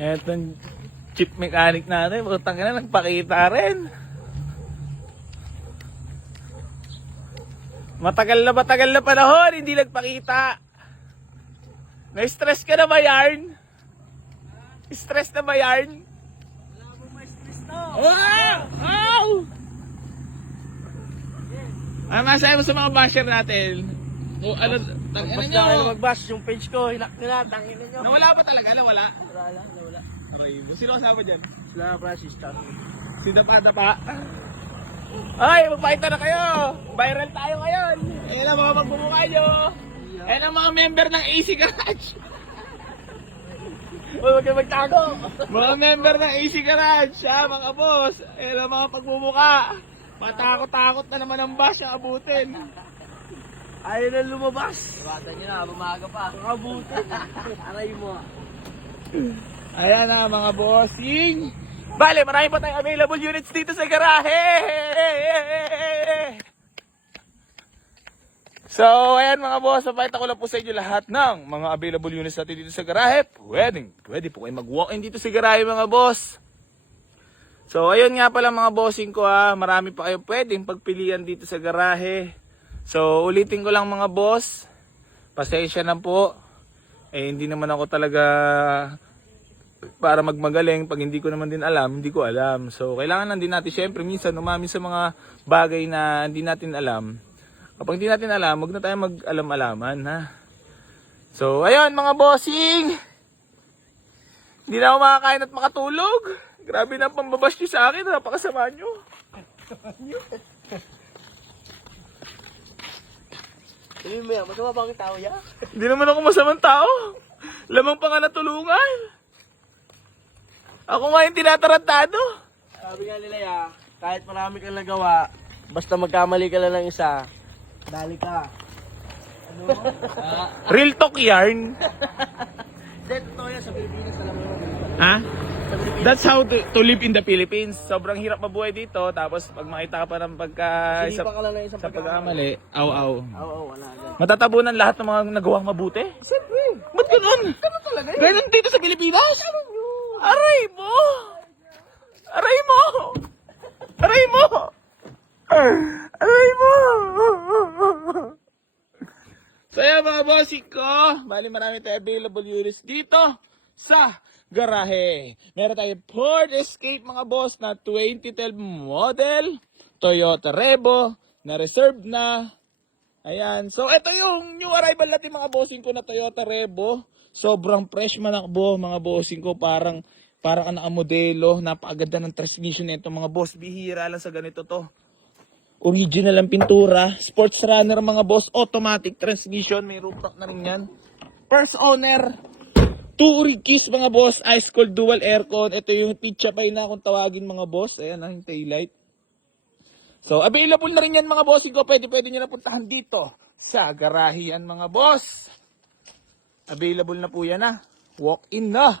Etong chip mechanic natin, putang ina, nagpakita rin. Matagal na panahon, hindi nagpakita. Na-stress ka na ba, Yarn? Stress na ba, Yarn? Wala akong ma-stress to. Oh! Oh! Ano masabi mo sa mga basher natin? O ano, tangina Basta nyo? kayo mag-bash yung page ko, hinak nila, tangin nyo. Nawala pa talaga, nawala. Nawala. Okay, sino kasama dyan? Sila Francis Chan. Sino pa? Ay, magpakita na kayo! Viral tayo ngayon! Ayan ang mga magbumukha nyo! Ayan ang mga member ng AC Garage! Huwag kayo magtago! Mga member ng AC Garage, mga boss! Ayan ang mga pagbumuka! Matakot-takot na naman ang bash ang abutin! Ayaw na lumabas! Iwatan nyo na, bumaga pa. Abutin! Aray mo. Ayan na mga bossing! Bale, marami pa tayong available units dito sa garahe! So, ayan mga boss, napakita ko lang po sa inyo lahat ng mga available units natin dito sa garahe. Pwede po kayo mag-walk-in dito sa garahe mga boss. So, ayun nga pala mga bossing ko marami pa kayong pwedeng pagpilian dito sa garahe. So, ulitin ko lang mga boss, pasensya na po. Hindi naman ako talaga para magmagaling. Pag hindi ko naman din alam, hindi ko alam. So, kailangan lang din natin syempre minsan umamin sa mga bagay na hindi natin alam. Kapag hindi natin alam, huwag na tayo mag-alam-alaman, ha? So, ayun mga bossing! Hindi na ako makakain at makatulog. Grabe na ang pambabash nyo sa akin, napakasama nyo. Sabihin mo yan, masama bang tao yan? Hindi naman ako masamang tao. Lamang pa nga natulungan. Ako nga yung tinatarantado. Sabi nga nila ya, kahit marami kang nagawa, basta magkamali ka lang ng isa, dali ka. Ano? Real talk yarn. Hindi, totoo yan sa Pilipinas, alam mo yun. Ha? Sa Pilipinas. That's how to live in the Philippines. Sobrang hirap mabuhay dito. Tapos pag makita ka pa ng Sinipa ka lang ng isang sa pagkakamali, aw. Oo, wala. Matatabunan lahat ng mga nagawang mabuti? Siyempre. Ba't ganun? Ganun talaga yun. Ganun dito sa Pilipinas? Aray mo! Aray mo! Aray mo! Aray mo! So yan mga bossing ko, bali marami tayo available units dito sa garahe. Meron tayo Ford Escape mga boss na 2012 model, Toyota Revo na reserve na. Ayan, so ito yung new arrival natin mga bossing ko na Toyota Revo. Sobrang fresh manakbo mga bossing ko, parang naka-modelo, napakaganda ng transmission nito mga boss, bihira lang sa ganito to. Original ang pintura, sports runner mga boss, automatic transmission, may roof rack na rin yan. First owner, 2 rig keys mga boss, ice cold dual aircon. Ito yung pitcha pay na kung tawagin mga boss, ayan yung taillight. So available na rin yan mga boss, pwede nyo na puntahan dito sa garahe yan mga boss. Available na po yan walk in na.